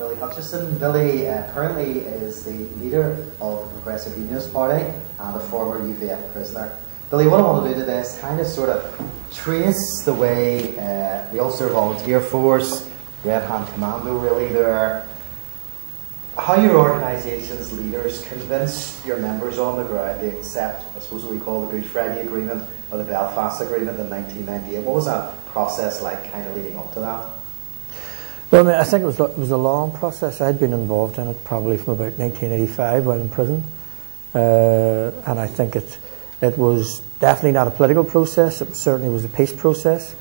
Billy Hutchison. Billy currently is the leader of the Progressive Unionist Party and a former UVF prisoner. Billy, what I want to do today is kind of sort of trace the way the Ulster Volunteer Force, Red Hand Commando really, how your organisation's leaders convinced your members on the ground to accept, I suppose, what we call the Good Friday Agreement or the Belfast Agreement in 1998. What was that process like kind of leading up to that? Well, I mean, I think it was a long process. I'd been involved in it probably from about 1985 while in prison. And I think it was definitely not a political process. It certainly was a peace process.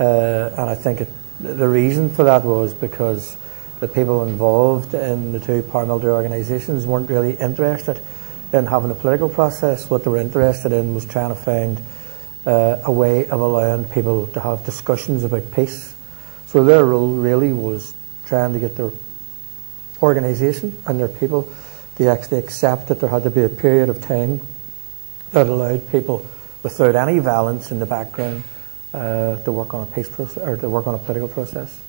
And I think the reason for that was because the people involved in the two paramilitary organisations weren't really interested in having a political process. What they were interested in was trying to find a way of allowing people to have discussions about peace. So their role really was trying to get their organisation and their people to actually accept that there had to be a period of time that allowed people, without any violence in the background, to work on a peace process or to work on a political process.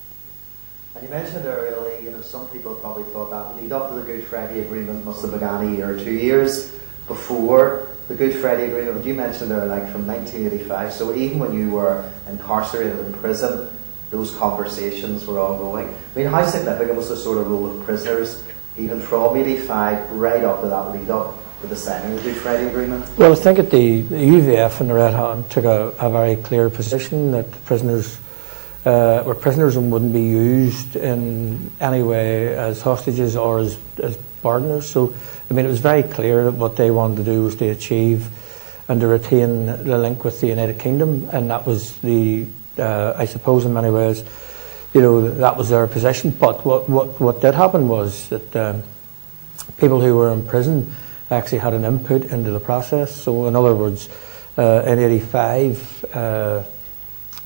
And you mentioned earlier, you know, some people probably thought that lead up to the Good Friday Agreement must have begun a year or 2 years before the Good Friday Agreement. But you mentioned there, like, from 1985. So even when you were incarcerated in prison, those conversations were ongoing. I mean, how significant was the sort of role of prisoners, even from 85 right up to that lead up to the signing of the Good Friday Agreement? Well, I think the UVF and the Red Hand took a very clear position that prisoners were prisoners and wouldn't be used in any way as hostages or as burdeners. So, I mean, it was very clear that what they wanted to do was to achieve and to retain the link with the United Kingdom, and that was I suppose in many ways, you know, that was their position. But what did happen was that people who were in prison actually had an input into the process. So in other words, in 85,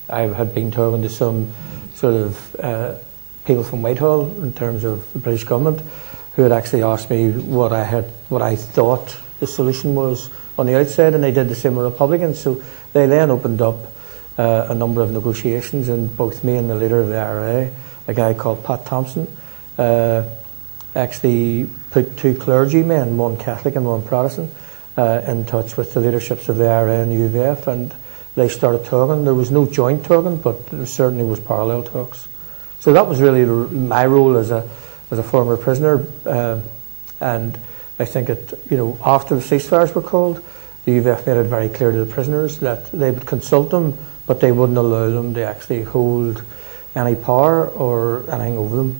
I had been talking to some sort of people from Whitehall in terms of the British government who had actually asked me what I thought the solution was on the outside, and they did the same with Republicans. So they then opened up a number of negotiations, and both me and the leader of the IRA, a guy called Pat Thompson, actually put two clergymen, one Catholic and one Protestant, in touch with the leaderships of the IRA and the UVF, and they started talking. There was no joint talking, but there certainly was parallel talks. So that was really my role as a former prisoner, and I think after the ceasefires were called, the UVF made it very clear to the prisoners that they would consult them, but they wouldn't allow them to actually hold any power or anything over them.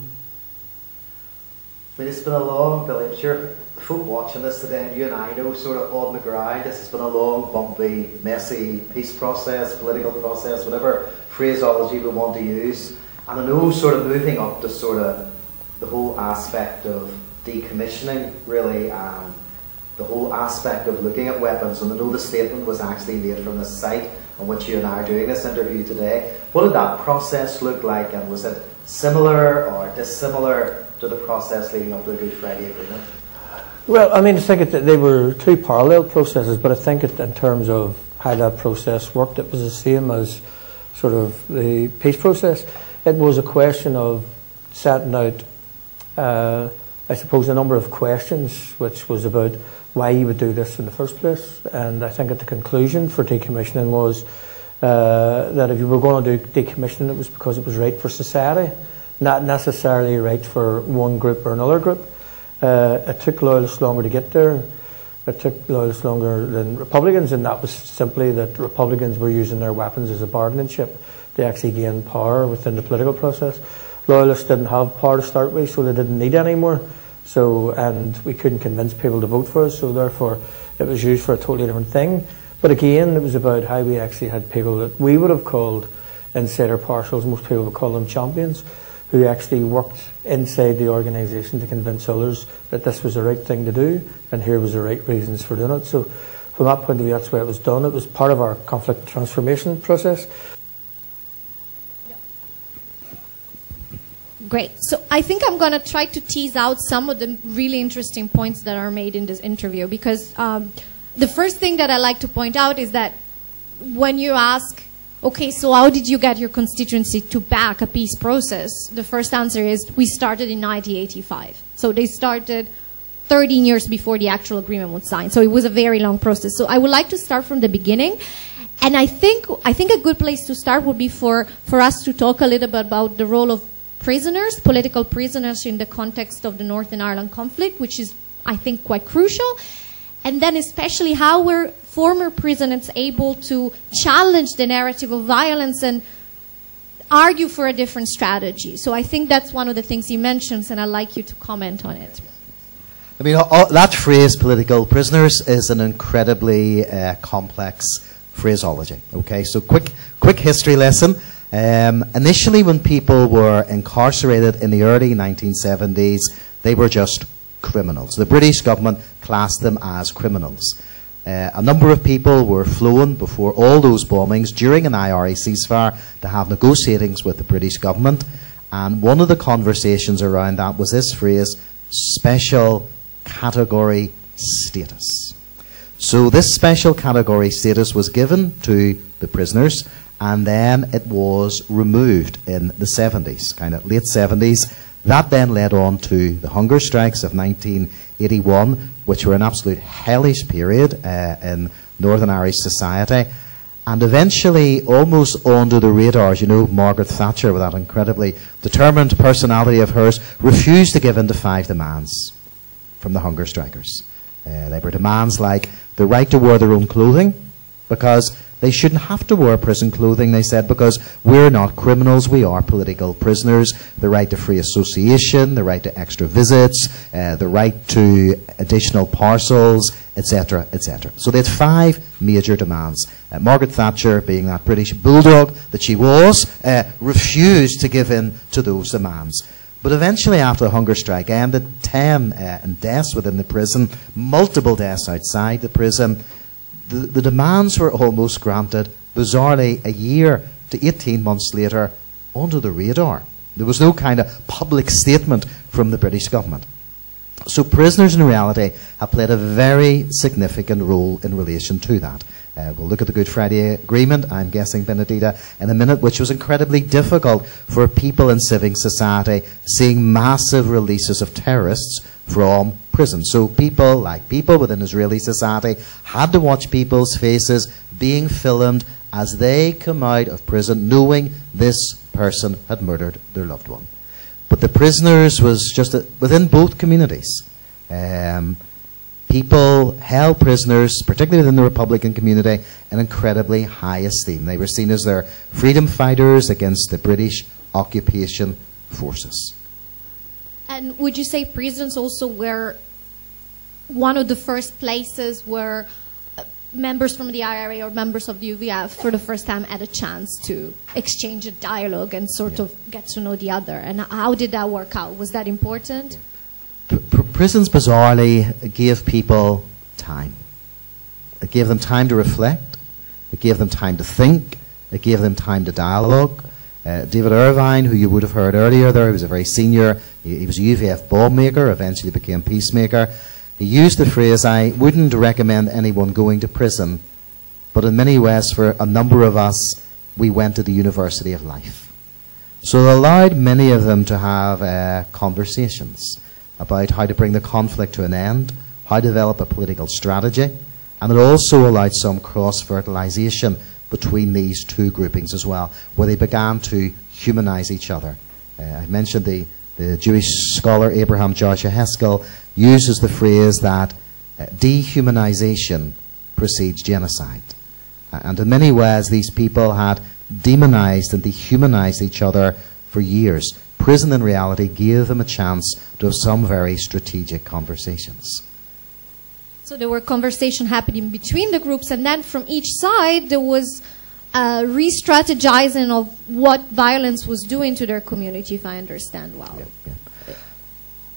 I mean, it's been a long, Billy, I'm sure folk watching this today, and you and I know sort of on the ground, this has been a long, bumpy, messy peace process, political process, whatever phraseology we want to use. And I know sort of moving up to sort of the whole aspect of decommissioning, really, and the whole aspect of looking at weapons. And I know the statement was actually made from the site on which you and I are doing this interview today. What did that process look like, and was it similar or dissimilar to the process leading up to the Good Friday Agreement? Well, I mean, I think that they were two parallel processes, but I think in terms of how that process worked, it was the same as sort of the peace process. It was a question of setting out, I suppose, a number of questions, which was about why you would do this in the first place. And I think at the conclusion for decommissioning was that if you were going to do decommissioning, it was because it was right for society, not necessarily right for one group or another group. It took loyalists longer to get there. It took loyalists longer than Republicans, and that was simply that Republicans were using their weapons as a bargaining chip to actually gain power within the political process. Loyalists didn't have power to start with, so they didn't need any more. So, and we couldn't convince people to vote for us, so therefore it was used for a totally different thing. But again, it was about how we actually had people that we would have called insider partials, most people would call them champions, who actually worked inside the organisation to convince others that this was the right thing to do and here was the right reasons for doing it. So from that point of view, that's why it was done. It was part of our conflict transformation process. Great. So I think I'm going to try to tease out some of the really interesting points that are made in this interview, because the first thing that I like to point out is that when you ask okay, so how did you get your constituency to back a peace process? The first answer is we started in 1985. So they started 13 years before the actual agreement was signed. So it was a very long process. So I would like to start from the beginning. And I think a good place to start would be for us to talk a little bit about the role of prisoners, political prisoners in the context of the Northern Ireland conflict, which is, I think, quite crucial. And then especially how were former prisoners able to challenge the narrative of violence and argue for a different strategy. So I think that's one of the things he mentions, and I'd like you to comment on it. I mean, that phrase, political prisoners, is an incredibly complex phraseology. Okay, so quick history lesson. Initially, when people were incarcerated in the early 1970s, they were just criminals. The British government classed them as criminals. A number of people were flown before all those bombings during an IRA ceasefire to have negotiatings with the British government, and one of the conversations around that was this phrase, special category status. So this special category status was given to the prisoners, and then it was removed in the 70s, kind of late 70s. That then led on to the hunger strikes of 1981, which were an absolute hellish period in Northern Irish society. And eventually, almost under the radar, you know, Margaret Thatcher, with that incredibly determined personality of hers, refused to give in to 5 demands from the hunger strikers. They were demands like the right to wear their own clothing, because they shouldn't have to wear prison clothing, they said, because we're not criminals, we are political prisoners. The right to free association, the right to extra visits, the right to additional parcels, etc., etc. So they had 5 major demands. Margaret Thatcher, being that British bulldog that she was, refused to give in to those demands. But eventually, after the hunger strike ended, 10 deaths within the prison, multiple deaths outside the prison, the demands were almost granted, bizarrely, a year to 18 months later, under the radar. There was no kind of public statement from the British government. So prisoners, in reality, have played a very significant role in relation to that. We'll look at the Good Friday Agreement, I'm guessing, Benedita, in a minute, which was incredibly difficult for people in civic society, seeing massive releases of terrorists from prison. So people, like people within Israeli society, had to watch people's faces being filmed as they come out of prison knowing this person had murdered their loved one. But the prisoners was just within both communities. People held prisoners, particularly within the Republican community, in incredibly high esteem. They were seen as their freedom fighters against the British occupation forces. And would you say prisons also were one of the first places where members from the IRA or members of the UVF for the first time had a chance to exchange a dialogue and sort of get to know the other? And how did that work out? Was that important? Prisons, bizarrely, gave people time. It gave them time to reflect. It gave them time to think. It gave them time to dialogue. David Irvine, who you would have heard earlier there, he was a very senior, he was a UVF bomb maker, eventually became peacemaker. He used the phrase, I wouldn't recommend anyone going to prison, but in many ways, for a number of us, we went to the University of Life. So it allowed many of them to have conversations about how to bring the conflict to an end, how to develop a political strategy, and it also allowed some cross-fertilization between these two groupings as well, where they began to humanize each other. I mentioned the Jewish scholar Abraham Joshua Heskell uses the phrase that dehumanization precedes genocide. And in many ways, these people had demonized and dehumanized each other for years. Prison, in reality, gave them a chance to have some very strategic conversations. So there were conversations happening between the groups, and then from each side there was re-strategizing of what violence was doing to their community, if I understand well. Yeah.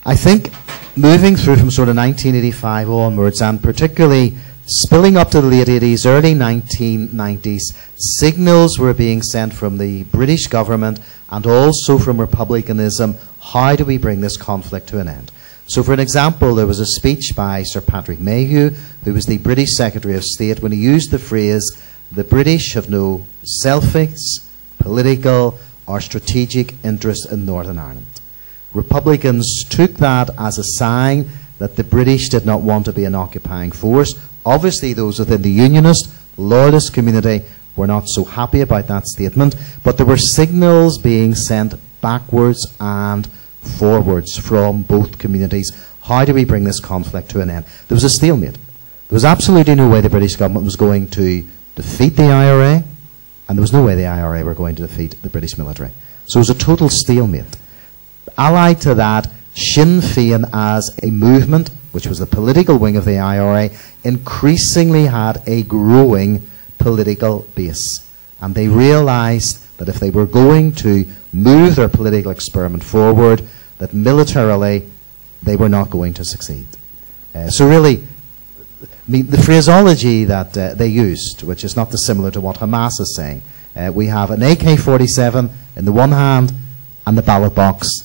I think moving through from sort of 1985 onwards, and particularly spilling up to the late 80s, early 1990s, signals were being sent from the British government and also from republicanism. How do we bring this conflict to an end? So, for an example, there was a speech by Sir Patrick Mayhew, who was the British Secretary of State, when he used the phrase, the British have no selfish, political or strategic interest in Northern Ireland. Republicans took that as a sign that the British did not want to be an occupying force. Obviously, those within the Unionist, Loyalist community were not so happy about that statement, but there were signals being sent backwards and forwards from both communities. How do we bring this conflict to an end? There was a stalemate. There was absolutely no way the British government was going to defeat the IRA, and there was no way the IRA were going to defeat the British military. So it was a total stalemate. Allied to that, Sinn Féin as a movement, which was the political wing of the IRA, increasingly had a growing political base. And they realised that if they were going to move their political experiment forward, that militarily they were not going to succeed. So really, I mean, the phraseology that they used, which is not dissimilar to what Hamas is saying, we have an AK-47 in the one hand and the ballot box.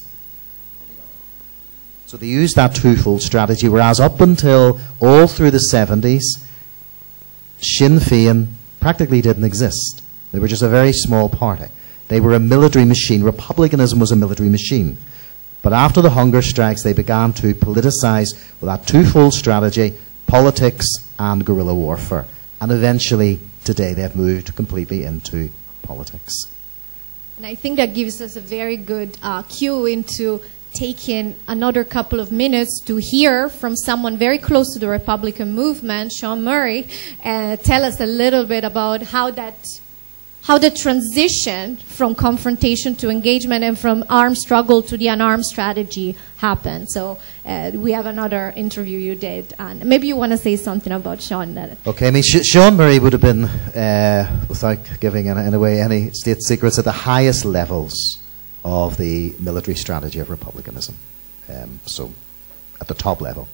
So they used that twofold strategy, whereas up until all through the 70s, Sinn Féin practically didn't exist. They were just a very small party. They were a military machine. Republicanism was a military machine. But after the hunger strikes, they began to politicise with that twofold strategy, politics and guerrilla warfare. And eventually, today, they have moved completely into politics. And I think that gives us a very good cue into taking another couple of minutes to hear from someone very close to the Republican movement, Sean Murray, tell us a little bit about how the transition from confrontation to engagement and from armed struggle to the unarmed strategy happened. So we have another interview you did, and maybe you want to say something about Sean. Okay, I mean, Sean Murray would have been, without giving in a way any state secrets, at the highest levels of the military strategy of republicanism. So at the top level,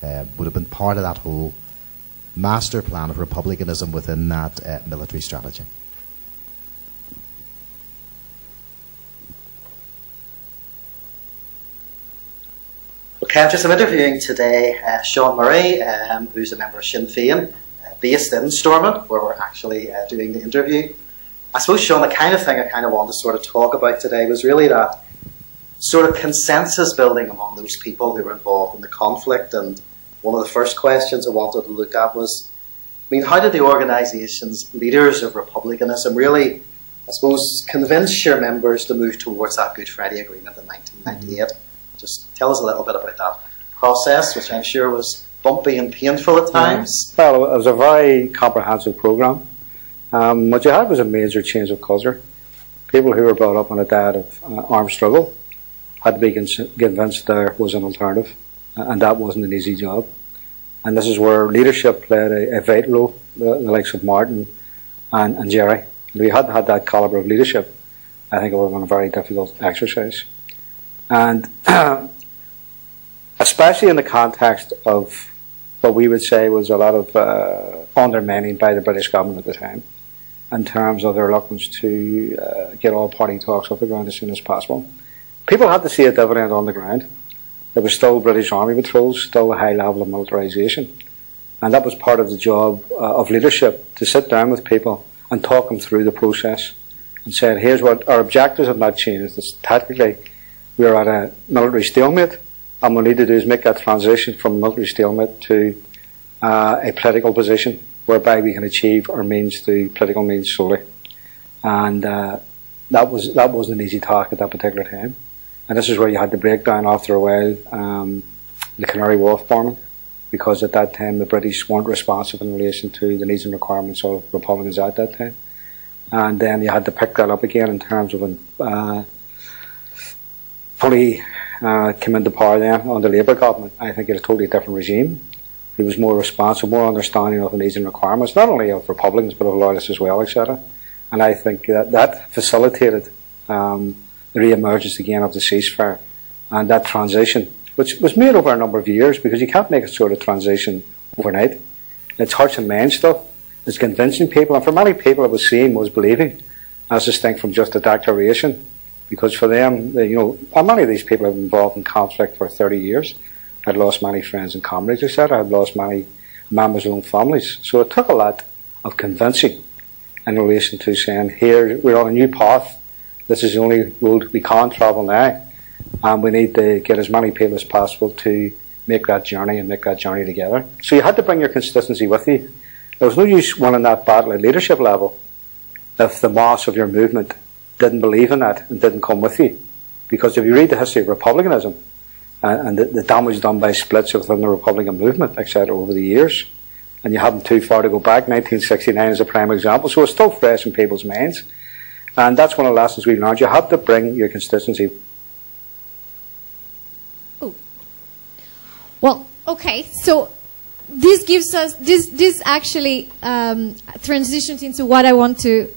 would have been part of that whole master plan of republicanism within that military strategy. Okay, I'm interviewing today Sean Murray, who's a member of Sinn Féin, based in Stormont, where we're actually doing the interview. I suppose, Sean, the kind of thing I kind of wanted to sort of talk about today was really that sort of consensus building among those people who were involved in the conflict. And one of the first questions I wanted to look at was, I mean, how did the organisation's leaders of republicanism really, I suppose, convince your members to move towards that Good Friday Agreement in 1998? Just tell us a little bit about that process, which I'm sure was bumpy and painful at times. Well, it was a very comprehensive programme. What you had was a major change of culture. People who were brought up on a diet of armed struggle had to be convinced there was an alternative, and that wasn't an easy job. And this is where leadership played a vital role, the likes of Martin and Gary. If we hadn't had that calibre of leadership, I think it would have been a very difficult exercise. And especially in the context of what we would say was a lot of undermining by the British government at the time, in terms of their reluctance to get all party talks off the ground as soon as possible. People had to see a dividend on the ground. There was still British Army patrols, still a high level of militarisation. And that was part of the job of leadership, to sit down with people and talk them through the process and say, here's what our objectives have not changed. It's tactically, we are at a military stalemate, and what we need to do is make that transition from military stalemate to a political position whereby we can achieve our means through political means solely. And that wasn't an easy task at that particular time. And this is where you had to break down after a while the Canary Wharf bombing, because at that time the British weren't responsive in relation to the needs and requirements of Republicans at that time. And then you had to pick that up again in terms of fully came into power then under the Labour government. I think it was a totally different regime. He was more responsive, more understanding of the needs and requirements, not only of Republicans but of loyalists as well, etc. And I think that facilitated the re-emergence again of the ceasefire and that transition, which was made over a number of years, because you can't make a sort of transition overnight. It's hearts and minds stuff. It's convincing people, and for many people it was seeing was believing, as distinct from just a declaration. Because for them, many of these people have been involved in conflict for 30 years. I'd lost many friends and comrades, etc. I'd lost many members of their own families. So it took a lot of convincing in relation to saying, here, we're on a new path, this is the only road we can travel now, and we need to get as many people as possible to make that journey and make that journey together. So you had to bring your consistency with you. There was no use winning that battle at leadership level if the mass of your movement didn't believe in that and didn't come with you. Because if you read the history of republicanism and the damage done by splits within the Republican movement, etc., over the years, and you haven't too far to go back, 1969 is a prime example, so it's still fresh in people's minds. And that's one of the lessons we've learned. You have to bring your consistency. Oh. Well, okay, so this gives us, this actually transitions into what I want to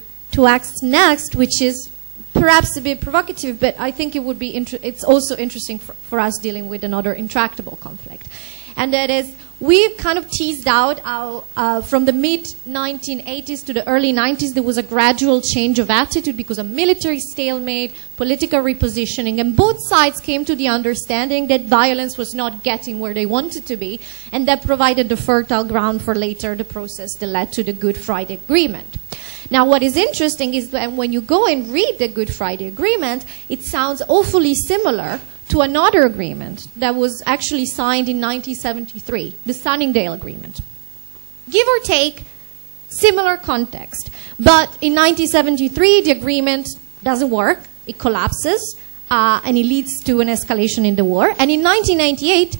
ask next, which is perhaps a bit provocative, but I think it would be it's also interesting for us dealing with another intractable conflict. And that is, we've kind of teased out how from the mid-1980s to the early 90s, there was a gradual change of attitude because of military stalemate, political repositioning, and both sides came to the understanding that violence was not getting where they wanted to be, and that provided the fertile ground for later the process that led to the Good Friday Agreement. Now, what is interesting is that when you go and read the Good Friday Agreement, it sounds awfully similar to another agreement that was actually signed in 1973, the Sunningdale Agreement. Give or take, similar context. But in 1973, the agreement doesn't work, it collapses, and it leads to an escalation in the war. And in 1998,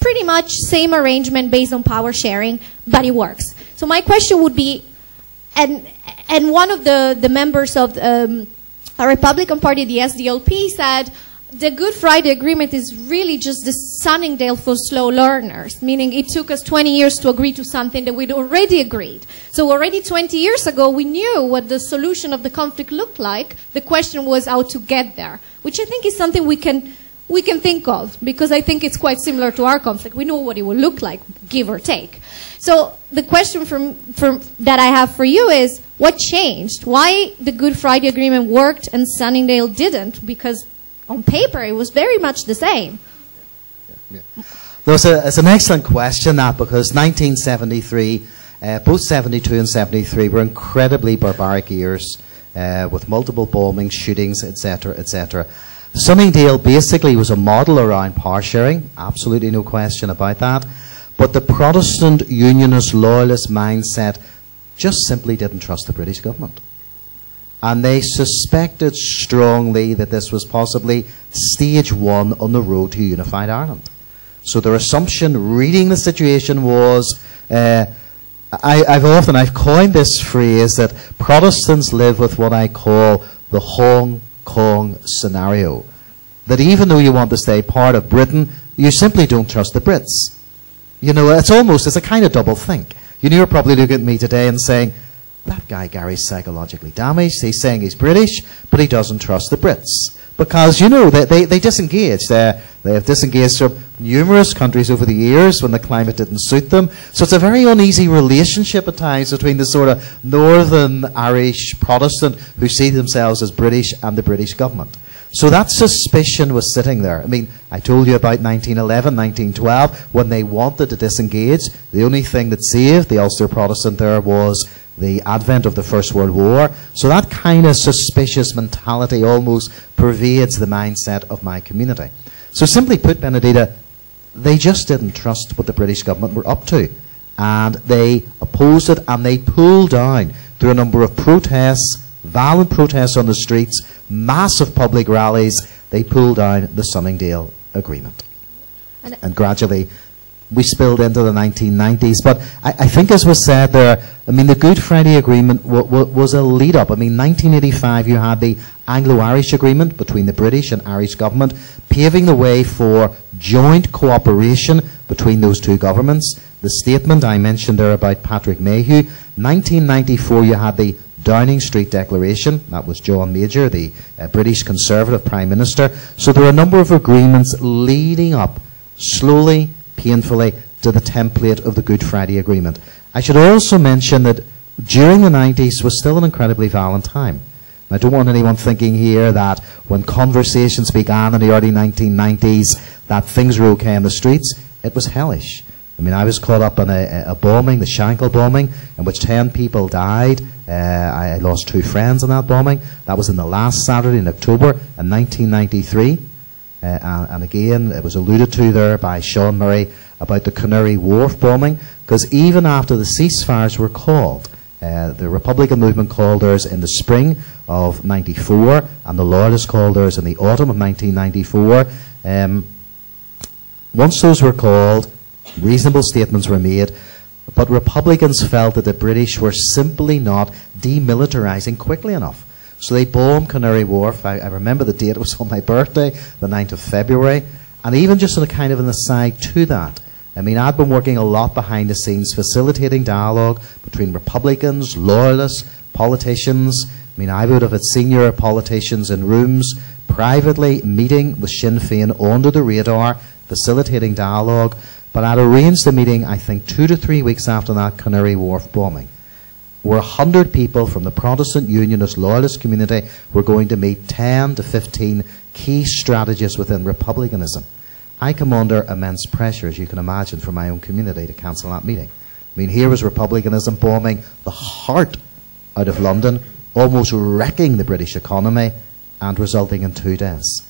pretty much same arrangement based on power sharing, but it works. So my question would be, and one of the members of a Republican Party, the SDLP, said, the Good Friday Agreement is really just the Sunningdale for slow learners, meaning it took us 20 years to agree to something that we'd already agreed. So already 20 years ago, we knew what the solution of the conflict looked like. The question was how to get there, which I think is something we can think of, because I think it's quite similar to our conflict. We know what it will look like, give or take. So the question that I have for you is, what changed? Why the Good Friday Agreement worked and Sunningdale didn't? Because on paper, it was very much the same. Yeah. No, it's an excellent question, that, because 1973, both 72 and 73 were incredibly barbaric years with multiple bombings, shootings, etc., etc. Sunningdale basically was a model around power sharing, absolutely no question about that. But the Protestant unionist loyalist mindset just simply didn't trust the British government. And they suspected strongly that this was possibly stage one on the road to unified Ireland. So their assumption, reading the situation, was, I've coined this phrase that Protestants live with what I call the Hong Kong scenario. That even though you want to stay part of Britain, you simply don't trust the Brits. You know, it's a kind of double think. You know, you're probably looking at me today and saying, that guy Gary's psychologically damaged. He's saying he's British, but he doesn't trust the Brits. Because, you know, they disengaged. They have disengaged from numerous countries over the years when the climate didn't suit them. So it's a very uneasy relationship at times between the sort of Northern Irish Protestant who see themselves as British and the British government. So that suspicion was sitting there. I mean, I told you about 1911, 1912, when they wanted to disengage. The only thing that saved the Ulster Protestant there was the advent of the First World War. So that kind of suspicious mentality almost pervades the mindset of my community. So simply put, Benedita, they just didn't trust what the British government were up to. And they opposed it, and they pulled down through a number of protests, violent protests on the streets, massive public rallies. They pulled down the Sunningdale Agreement. And gradually we spilled into the 1990s. But I think, as was said there, I mean, the Good Friday Agreement was a lead-up. I mean, 1985, you had the Anglo-Irish Agreement between the British and Irish government, paving the way for joint cooperation between those two governments. The statement I mentioned there about Patrick Mayhew. 1994, you had the Downing Street Declaration. That was John Major, the British Conservative Prime Minister. So there were a number of agreements leading up, slowly, painfully, to the template of the Good Friday Agreement. I should also mention that during the 90s was still an incredibly violent time. I don't want anyone thinking here that when conversations began in the early 1990s that things were okay in the streets. It was hellish. I mean, I was caught up in a bombing, the Shankill bombing, in which 10 people died. I lost 2 friends in that bombing. That was in the last Saturday in October in 1993. And again, it was alluded to there by Sean Murray about the Canary Wharf bombing, because even after the ceasefires were called, the Republican movement called theirs in the spring of '94, and the Loyalists called theirs in the autumn of 1994. Once those were called, reasonable statements were made, but Republicans felt that the British were simply not demilitarizing quickly enough. So they bombed Canary Wharf. I remember the date, it was on my birthday, the 9th of February. And even just on a kind of an aside to that, I mean, I'd been working a lot behind the scenes, facilitating dialogue between Republicans, Loyalists, politicians. I mean, I would have had senior politicians in rooms, privately meeting with Sinn Féin under the radar, facilitating dialogue. But I'd arranged the meeting, I think, 2 to 3 weeks after that Canary Wharf bombing, where 100 people from the Protestant Unionist Loyalist community were going to meet 10 to 15 key strategists within republicanism. I come under immense pressure, as you can imagine, from my own community to cancel that meeting. I mean, here was republicanism bombing the heart out of London, almost wrecking the British economy and resulting in 2 deaths.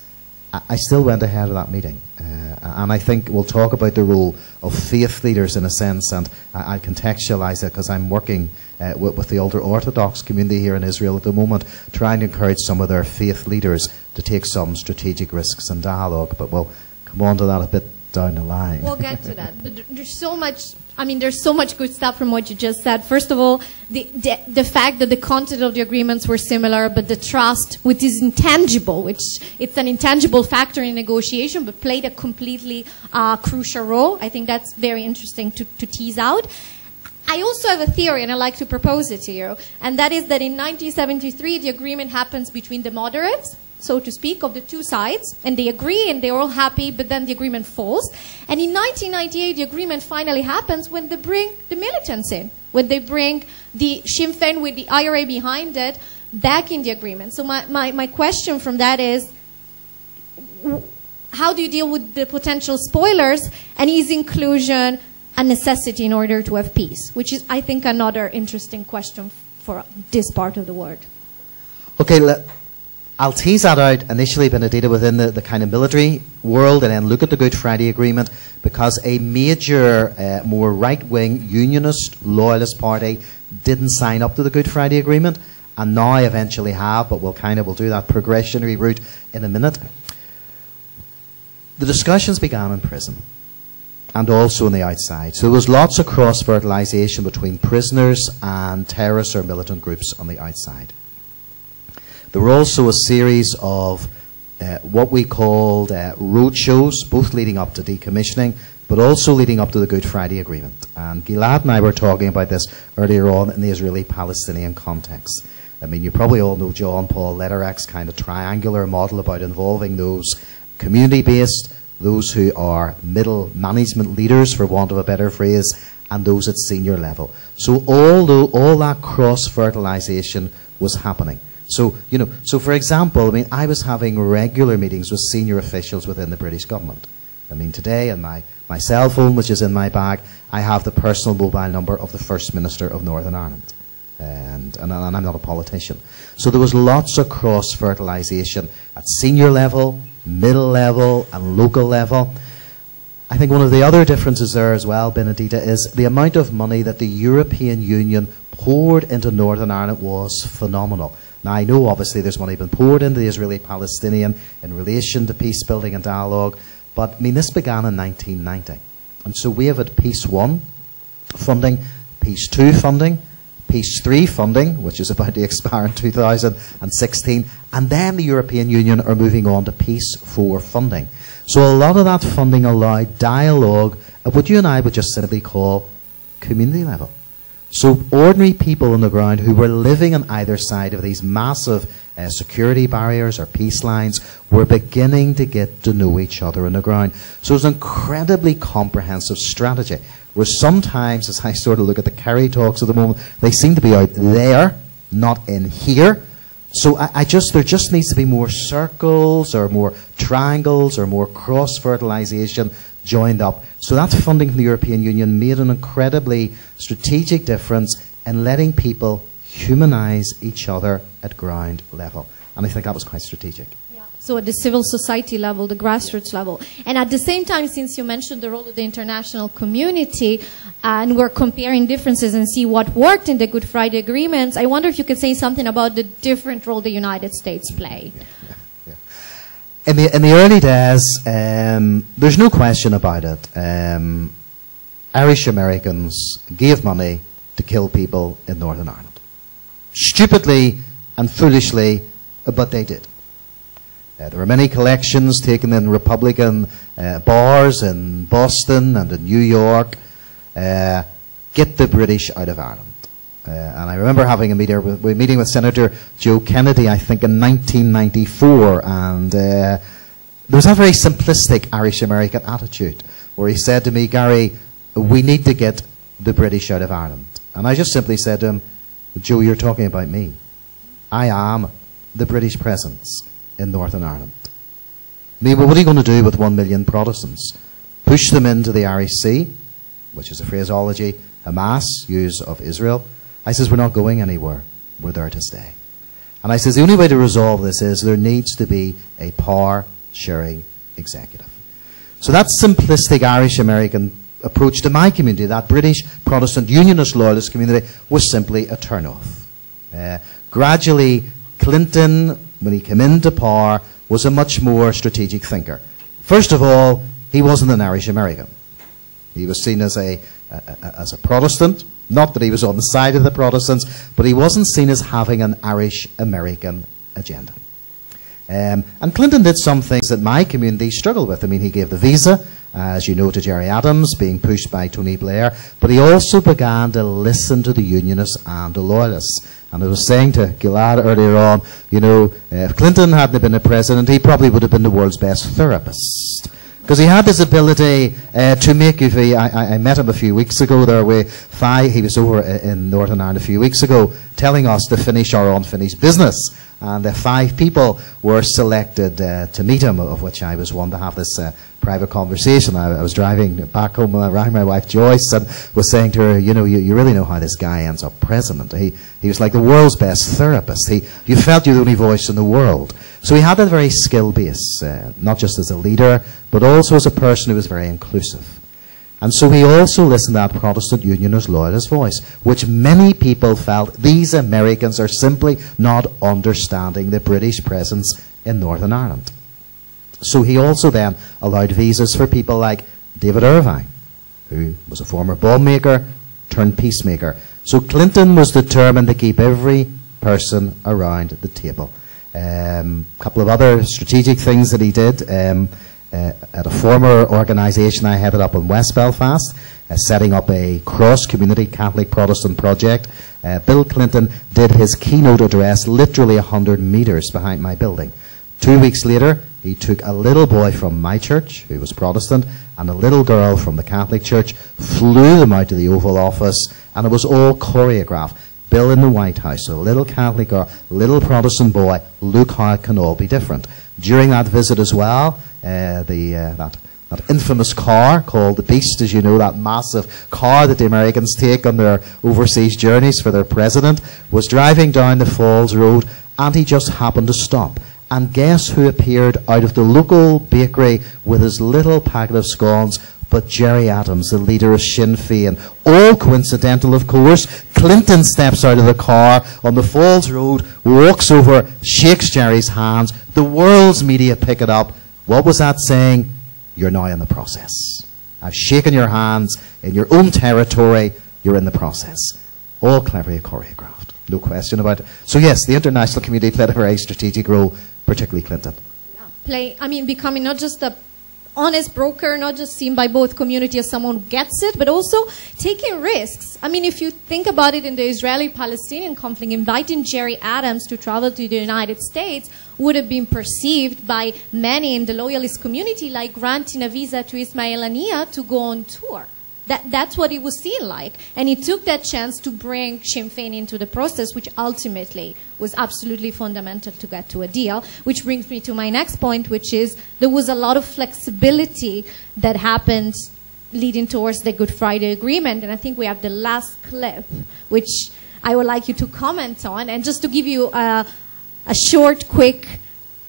I still went ahead of that meeting. And I think we'll talk about the role of faith leaders in a sense, and I'll contextualise it because I'm working with the ultra-Orthodox community here in Israel at the moment, trying to encourage some of their faith leaders to take some strategic risks and dialogue, but we'll come on to that a bit down the line. We'll get to that. There's so much, I mean, there's so much good stuff from what you just said. First of all, the fact that the content of the agreements were similar, but the trust, which is intangible, which it's an intangible factor in negotiation, but played a completely crucial role. I think that's very interesting to tease out. I also have a theory, and I'd like to propose it to you, and that is that in 1973, the agreement happens between the moderates, so to speak, of the 2 sides, and they agree and they're all happy, but then the agreement falls. And in 1998, the agreement finally happens when they bring the militants in, when they bring the Sinn Féin with the IRA behind it back in the agreement. So my question from that is, how do you deal with the potential spoilers, and is inclusion a necessity in order to have peace? Which is, I think, another interesting question for this part of the world. Okay, I'll tease that out initially, Benedita, within the kind of military world, and then look at the Good Friday Agreement, because a major, more right-wing unionist, loyalist party didn't sign up to the Good Friday Agreement, and now eventually have, but we'll do that progressionary route in a minute. The discussions began in prison, and also on the outside. So there was lots of cross-fertilisation between prisoners and terrorist or militant groups on the outside. There were also a series of what we called roadshows, both leading up to decommissioning, but also leading up to the Good Friday Agreement. And Gilad and I were talking about this earlier on in the Israeli-Palestinian context. I mean, you probably all know John Paul Lederach's kind of triangular model about involving those community-based, those who are middle management leaders, for want of a better phrase, and those at senior level. So all that cross-fertilisation was happening. So, so for example, I mean, I was having regular meetings with senior officials within the British government. I mean, today on my cell phone, which is in my bag, I have the personal mobile number of the First Minister of Northern Ireland. And I'm not a politician. So there was lots of cross-fertilisation at senior level, middle level, and local level. I think one of the other differences there as well, Benedita, is the amount of money that the European Union poured into Northern Ireland was phenomenal. Now, I know obviously there's money been poured into the Israeli-Palestinian in relation to peace building and dialogue, but I mean, this began in 1990. And so we have had Peace 1 funding, Peace 2 funding, Peace 3 funding, which is about to expire in 2016, and then the European Union are moving on to Peace 4 funding. So a lot of that funding allowed dialogue at what you and I would just simply call community level. So ordinary people on the ground who were living on either side of these massive security barriers or peace lines were beginning to get to know each other on the ground. So it was an incredibly comprehensive strategy, where sometimes, as I sort of look at the Kerry talks at the moment, they seem to be out there, not in here. So there just needs to be more circles or more triangles or more cross-fertilization joined up. So that funding from the European Union made an incredibly strategic difference in letting people humanize each other at ground level. And I think that was quite strategic. Yeah. So at the civil society level, the grassroots level. And at the same time, since you mentioned the role of the international community, and we're comparing differences and see what worked in the Good Friday agreements, I wonder if you could say something about the different role the United States play. In the early days, there's no question about it. Irish Americans gave money to kill people in Northern Ireland. Stupidly and foolishly, but they did. There were many collections taken in Republican bars in Boston and in New York. Get the British out of Ireland. And I remember having a meeting with Senator Joe Kennedy, I think in 1994, and there was a very simplistic Irish-American attitude where he said to me, Gary, we need to get the British out of Ireland. And I just simply said to him, Joe, you're talking about me. I am the British presence in Northern Ireland. I mean, what are you going to do with 1 million Protestants? Push them into the Irish Sea, which is a phraseology Hamas use of Israel. I says, we're not going anywhere. We're there to stay. And I says, the only way to resolve this is there needs to be a power-sharing executive. So that simplistic Irish-American approach to my community, that British Protestant Unionist Loyalist community, was simply a turn-off. Gradually, Clinton, when he came into power, was a much more strategic thinker. First of all, he wasn't an Irish-American. He was seen as a Protestant. Not that he was on the side of the Protestants, but he wasn't seen as having an Irish-American agenda. And Clinton did some things that my community struggled with. I mean, he gave the visa, as you know, to Gerry Adams, being pushed by Tony Blair, but he also began to listen to the Unionists and the Loyalists. And I was saying to Gilad earlier on, you know, if Clinton hadn't been a president, he probably would have been the world's best therapist. Because he had this ability to make you. I met him a few weeks ago. He was over in Northern Ireland a few weeks ago, telling us to finish our unfinished business. And 5 people were selected to meet him, of which I was one, to have this private conversation. I was driving back home and I rang my wife Joyce and was saying to her, you know, you really know how this guy ends up president. He was like the world's best therapist. You felt you were the only voice in the world. So he had a very skill base, not just as a leader, but also as a person who was very inclusive. And so he also listened to that Protestant Unionist Loyalist voice, which many people felt these Americans are simply not understanding the British presence in Northern Ireland. So he also then allowed visas for people like David Irvine, who was a former bomb maker turned peacemaker. So Clinton was determined to keep every person around the table. A couple of other strategic things that he did. At a former organisation I headed up in West Belfast, setting up a cross-community Catholic Protestant project. Bill Clinton did his keynote address literally 100 metres behind my building. 2 weeks later, he took a little boy from my church, who was Protestant, and a little girl from the Catholic Church, flew them out to the Oval Office, and it was all choreographed. Bill in the White House, a little Catholic girl, little Protestant boy, look how it can all be different. During that visit as well, that infamous car called the Beast, as you know, that massive car that the Americans take on their overseas journeys for their president, was driving down the Falls Road, and he just happened to stop. And guess who appeared out of the local bakery with his little packet of scones but Gerry Adams, the leader of Sinn Féin. All coincidental, of course. Clinton steps out of the car on the Falls Road, walks over, shakes Gerry's hands. The world's media pick it up. What was that saying? You're now in the process. I've shaken your hands in your own territory. You're in the process. All cleverly choreographed. No question about it. So yes, the international community played a very strategic role, particularly Clinton. Yeah, becoming not just a honest broker, not just seen by both community as someone who gets it, but also taking risks. If you think about it in the Israeli-Palestinian conflict, inviting Gerry Adams to travel to the United States would have been perceived by many in the loyalist community like granting a visa to Ismail Haniyeh to go on tour. That's what it was seen like. And he took that chance to bring Sinn Féin into the process, which ultimately was absolutely fundamental to get to a deal, which brings me to my next point, which is there was a lot of flexibility that happened leading towards the Good Friday Agreement. And I think we have the last clip, which I would like you to comment on. And just to give you a short, quick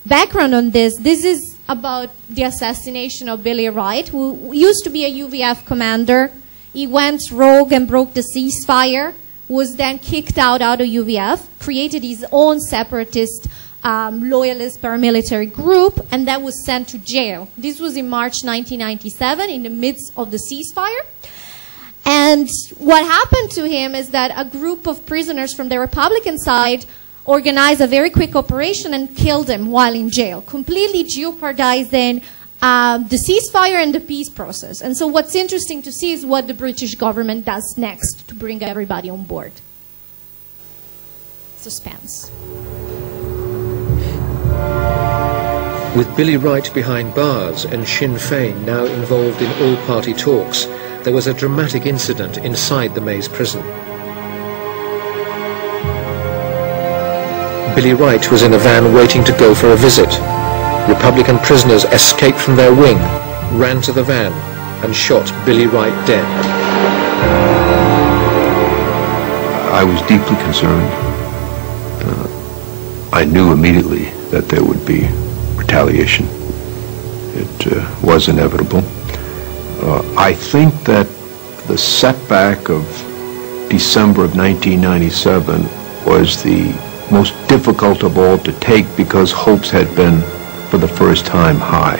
background on this, this is about the assassination of Billy Wright, who used to be a UVF commander. He went rogue and broke the ceasefire, was then kicked out of UVF, created his own separatist loyalist paramilitary group, and then was sent to jail. This was in March 1997 in the midst of the ceasefire. And what happened to him is that a group of prisoners from the Republican side organized a very quick operation and killed him while in jail, completely jeopardizing the ceasefire and the peace process. And so what's interesting to see is what the British government does next to bring everybody on board. Suspense. With Billy Wright behind bars and Sinn Féin now involved in all-party talks, there was a dramatic incident inside the Maze prison. Billy Wright was in a van waiting to go for a visit. Republican prisoners escaped from their wing, ran to the van, and shot Billy Wright dead. I was deeply concerned. I knew immediately that there would be retaliation. It was inevitable. I think that the setback of December of 1997 was the most difficult of all to take because hopes had been, for the first time, high.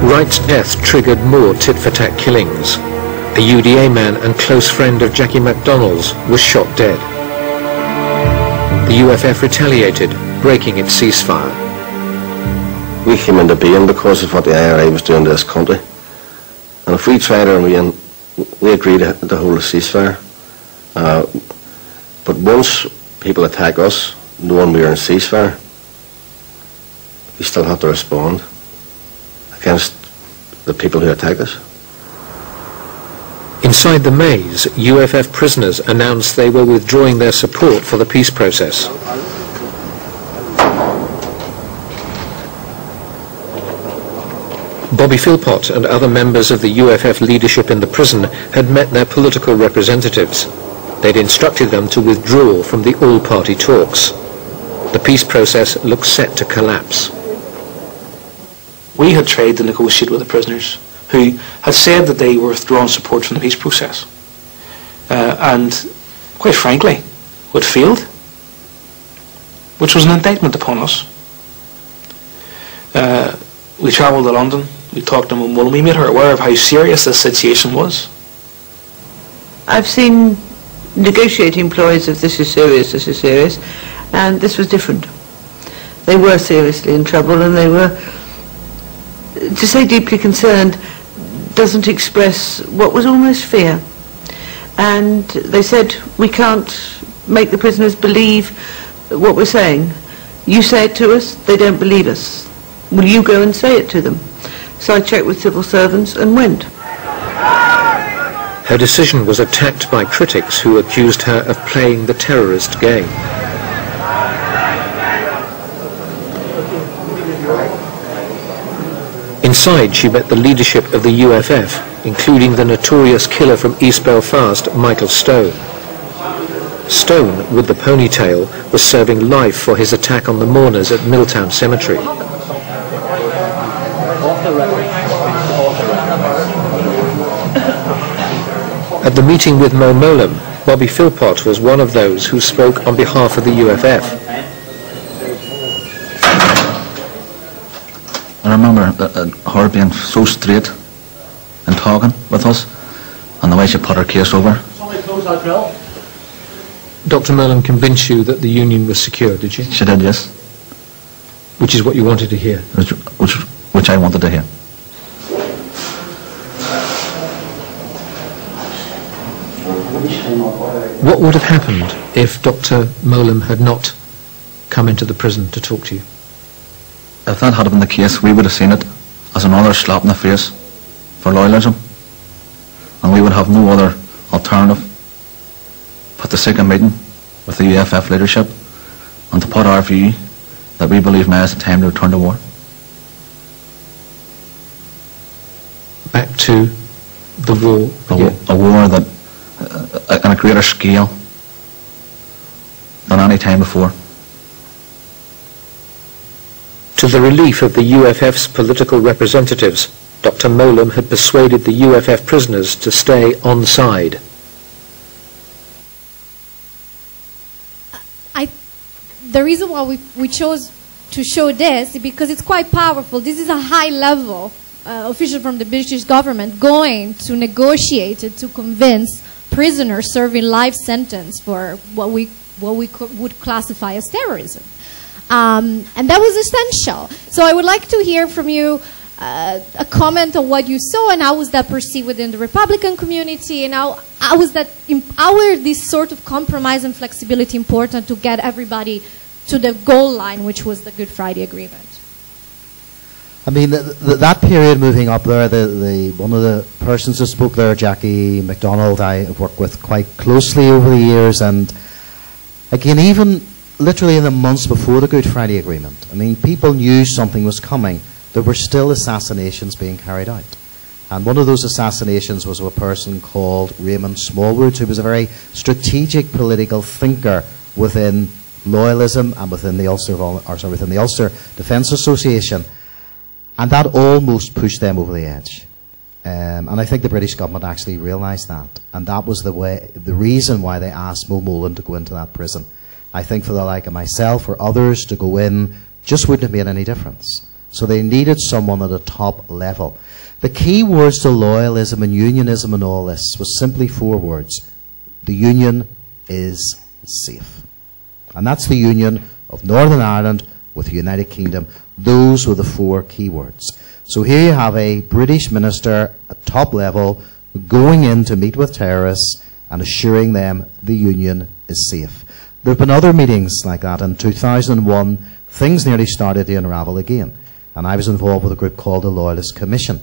Wright's death triggered more tit-for-tat killings. A UDA man and close friend of Jackie MacDonald's was shot dead. The UFF retaliated, breaking its ceasefire. We came into being because of what the IRA was doing to this country. And if we try to remain, we agreed to hold a ceasefire. But once people attack us, knowing we are in ceasefire, we still have to respond against the people who attack us. Inside the Maze, UFF prisoners announced they were withdrawing their support for the peace process. Bobby Philpott and other members of the UFF leadership in the prison had met their political representatives. They'd instructed them to withdraw from the all-party talks. The peace process looked set to collapse. We had tried to negotiate with the prisoners who had said that they were withdrawing support from the peace process. And quite frankly, it failed, which was an indictment upon us. We travelled to London, we talked to them, and we made her aware of how serious this situation was. I've seen negotiating ploys of this is serious, and this was different. They were seriously in trouble, and they were, to say deeply concerned, doesn't express what was almost fear. And they said, we can't make the prisoners believe what we're saying. You say it to us, they don't believe us. Will you go and say it to them? So I checked with civil servants and went. Her decision was attacked by critics who accused her of playing the terrorist game. Inside, she met the leadership of the UFF, including the notorious killer from East Belfast, Michael Stone. Stone, with the ponytail, was serving life for his attack on the mourners at Milltown Cemetery. At the meeting with Mo Mowlam, Bobby Philpott was one of those who spoke on behalf of the UFF. I remember her being so straight and talking with us, and the way she put her case over. Dr. Mowlam convinced you that the union was secure, did she? She did, yes. Which is what you wanted to hear? Which I wanted to hear. What would have happened if Dr. Mowlam had not come into the prison to talk to you? If that had been the case, we would have seen it as another slap in the face for loyalism, and we would have no other alternative but to seek a meeting with the UFF leadership and to put our view that we believe now is the time to return to war. Back to the war. A war that, on a greater scale than any time before. To the relief of the UFF's political representatives, Dr. Molam had persuaded the UFF prisoners to stay on side. The reason why we chose to show this is because it's quite powerful. This is a high-level official from the British government going to negotiate to convince prisoners serving life sentence for what we would classify as terrorism. And that was essential. So I would like to hear from you a comment on what you saw and how was that perceived within the Republican community, and how are this sort of compromise and flexibility important to get everybody to the goal line, which was the Good Friday Agreement? I mean, that period moving up there, one of the persons who spoke there, Jackie MacDonald, I have worked with quite closely over the years, and again, even literally in the months before the Good Friday Agreement, I mean, people knew something was coming. There were still assassinations being carried out. And one of those assassinations was of a person called Raymond Smallwood, who was a very strategic political thinker within loyalism and within the Ulster Defence Association. And that almost pushed them over the edge. And I think the British government actually realised that. And that was the reason why they asked Mo Molan to go into that prison. I think for the like of myself or others to go in just wouldn't have made any difference. So they needed someone at a top level. The key words to loyalism and unionism and all this was simply 4 words. The union is safe. And that's the union of Northern Ireland with the United Kingdom. Those were the 4 key words. So here you have a British minister at top level going in to meet with terrorists and assuring them the union is safe. There have been other meetings like that. In 2001, things nearly started to unravel again. And I was involved with a group called the Loyalist Commission.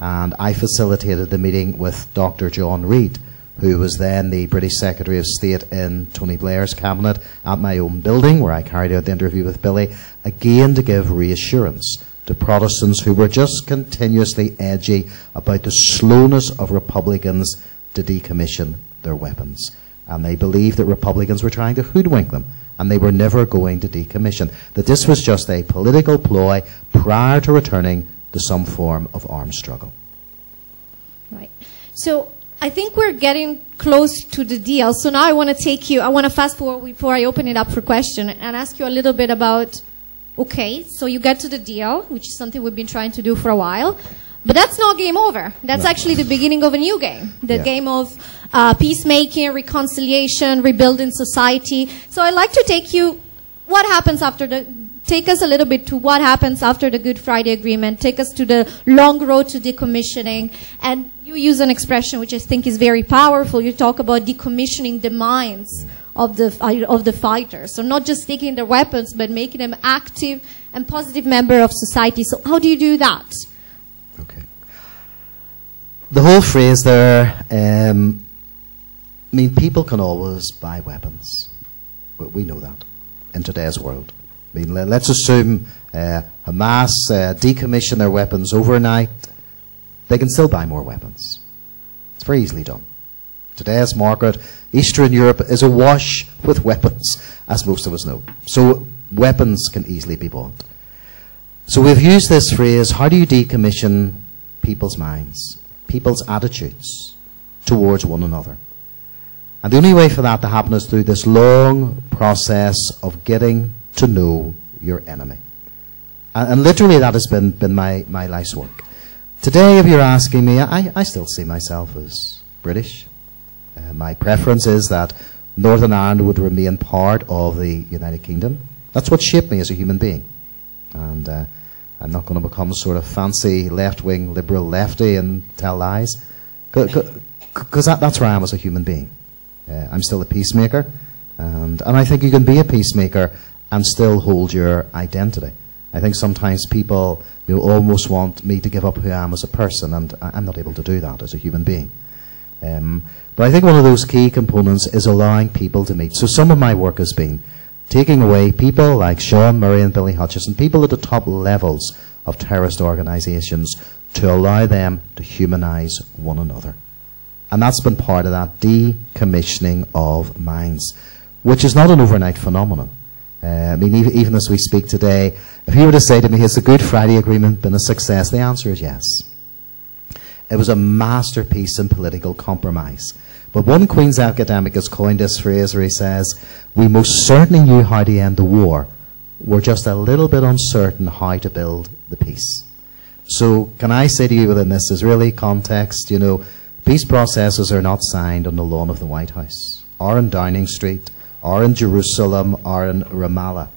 And I facilitated the meeting with Dr. John Reid, who was then the British Secretary of State in Tony Blair's cabinet, at my own building, where I carried out the interview with Billy, again to give reassurance to Protestants who were just continuously edgy about the slowness of Republicans to decommission their weapons. And they believed that Republicans were trying to hoodwink them, and they were never going to decommission. That this was just a political ploy prior to returning to some form of armed struggle. Right. So I think we're getting close to the deal. So now I want to fast forward before I open it up for question and ask you a little bit about, okay, so you get to the deal, which is something we've been trying to do for a while. But that's not game over. That's actually the beginning of a new game. The game of peacemaking, reconciliation, rebuilding society. So I'd like to take us a little bit to what happens after the Good Friday Agreement. Take us to the long road to decommissioning. And you use an expression which I think is very powerful. You talk about decommissioning the minds of the fighters. So not just taking their weapons, but making them active and positive member of society. So how do you do that? Okay. The whole phrase there, I mean, people can always buy weapons. But we know that in today's world. I mean, let's assume Hamas decommission their weapons overnight. They can still buy more weapons. It's very easily done. Today's market, Eastern Europe, is awash with weapons, as most of us know. So weapons can easily be bought. So we've used this phrase, how do you decommission people's minds, people's attitudes towards one another? And the only way for that to happen is through this long process of getting to know your enemy. And literally that has been my life's work. Today, if you're asking me, I still see myself as British. My preference is that Northern Ireland would remain part of the United Kingdom. That's what shaped me as a human being. And I'm not going to become sort of fancy left-wing liberal lefty and tell lies. Because that's where I am as a human being. I'm still a peacemaker. And I think you can be a peacemaker and still hold your identity. I think sometimes people almost want me to give up who I am as a person, and I'm not able to do that as a human being. But I think one of those key components is allowing people to meet. So some of my work has been taking away people like Sean Murray and Billy Hutchison, people at the top levels of terrorist organisations, to allow them to humanise one another. And that's been part of that decommissioning of minds, which is not an overnight phenomenon. I mean, even as we speak today, if you were to say to me, has the Good Friday Agreement been a success? The answer is yes. It was a masterpiece in political compromise. But one Queen's academic has coined this phrase where he says, we most certainly knew how to end the war. We're just a little bit uncertain how to build the peace. So can I say to you within this Israeli context, peace processes are not signed on the lawn of the White House, or in Downing Street, or in Jerusalem, or in Ramallah.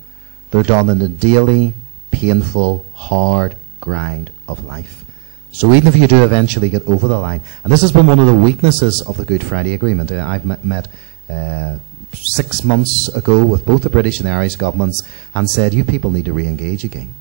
They're done in the daily, painful, hard grind of life. So even if you do eventually get over the line, and this has been one of the weaknesses of the Good Friday Agreement. I've met 6 months ago with both the British and the Irish governments and said, you people need to re-engage again.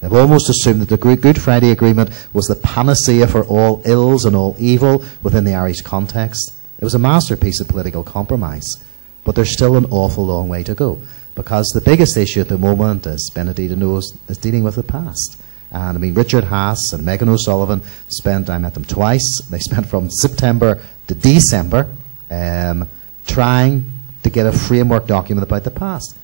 They've almost assumed that the Good Friday Agreement was the panacea for all ills and all evil within the Irish context. It was a masterpiece of political compromise. But there's still an awful long way to go, because the biggest issue at the moment, as Benedita knows, is dealing with the past. And I mean, Richard Haas and Megan O'Sullivan I met them twice. They spent from September to December trying to get a framework document about the past.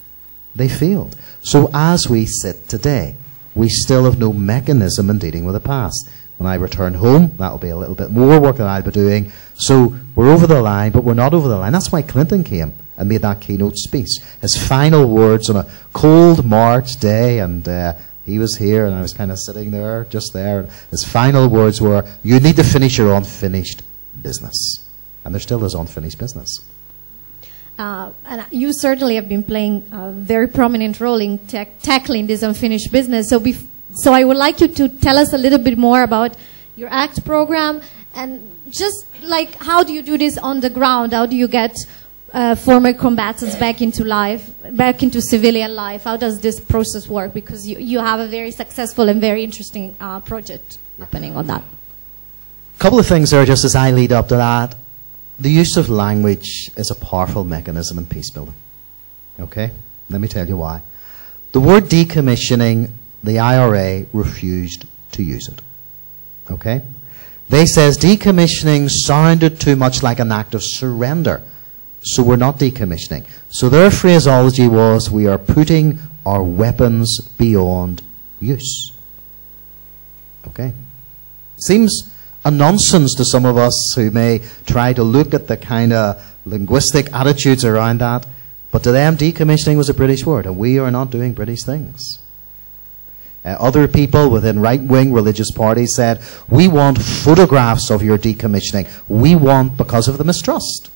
They failed. So as we sit today, we still have no mechanism in dealing with the past. When I return home, that'll be a little bit more work that I'll be doing. So we're over the line, but we're not over the line. That's why Clinton came and made that keynote speech. His final words on a cold March day, and he was here, and I was kind of sitting there, just there. His final words were, you need to finish your unfinished business. And there still is unfinished business. And you certainly have been playing a very prominent role in tackling this unfinished business. So I would like you to tell us a little bit more about your ACT program, and just like, how do you do this on the ground? How do you get former combatants back into life, back into civilian life? How does this process work? Because you have a very successful and very interesting project happening on that. A couple of things there just as I lead up to that. The use of language is a powerful mechanism in peace building. Okay? Let me tell you why. The word decommissioning, the IRA refused to use it. Okay? They says decommissioning sounded too much like an act of surrender. So we're not decommissioning. So their phraseology was, we are putting our weapons beyond use. Okay? Seems a nonsense to some of us who may try to look at the kind of linguistic attitudes around that. But to them, decommissioning was a British word, and we are not doing British things. Other people within right-wing religious parties said, we want photographs of your decommissioning. We want, because of the mistrust.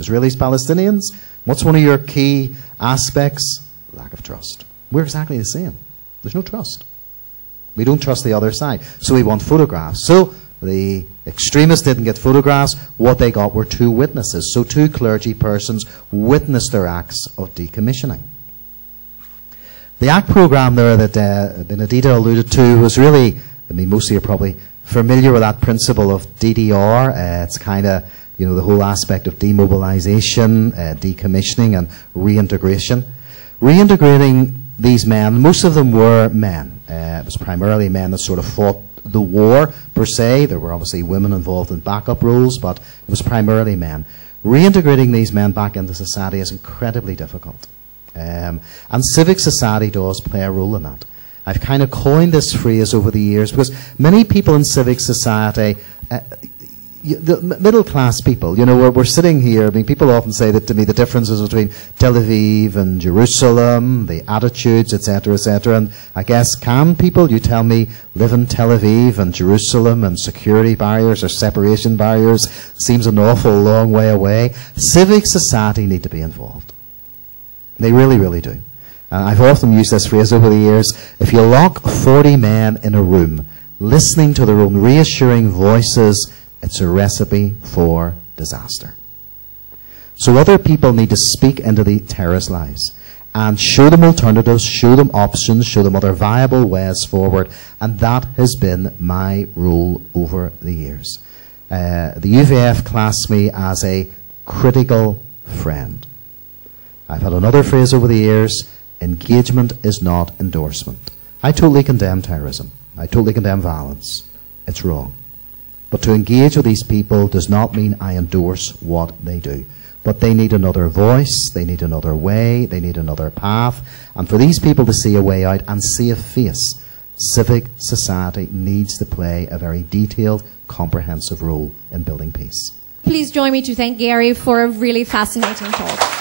Israelis, Palestinians, what's one of your key aspects? Lack of trust. We're exactly the same. There's no trust. We don't trust the other side. So we want photographs. So the extremists didn't get photographs. What they got were 2 witnesses. So 2 clergy persons witnessed their acts of decommissioning. The ACT program there that Benedita alluded to was really, I mean, most of you are probably familiar with that principle of DDR. It's kind of, the whole aspect of demobilization, decommissioning, and reintegration. Reintegrating these men, most of them were men. It was primarily men that sort of fought the war, per se. There were obviously women involved in backup roles, but it was primarily men. Reintegrating these men back into society is incredibly difficult. And civic society does play a role in that. I've kind of coined this phrase over the years because many people in civic society, the middle class people, we're sitting here. I mean, people often say that to me the differences between Tel Aviv and Jerusalem, the attitudes, etc., etc. And I guess, can people, you tell me, live in Tel Aviv and Jerusalem and security barriers or separation barriers seems an awful long way away? Civic society need to be involved. They really, really do. I've often used this phrase over the years. If you lock 40 men in a room, listening to their own reassuring voices, it's a recipe for disaster. So other people need to speak into the terrorist lives. and show them alternatives, show them options, show them other viable ways forward. And that has been my role over the years. The UVF classed me as a critical friend. I've had another phrase over the years: engagement is not endorsement. I totally condemn terrorism. I totally condemn violence. It's wrong. But to engage with these people does not mean I endorse what they do. But they need another voice, they need another way, they need another path. And for these people to see a way out and see a face, civic society needs to play a very detailed, comprehensive role in building peace. Please join me to thank Gary for a really fascinating talk.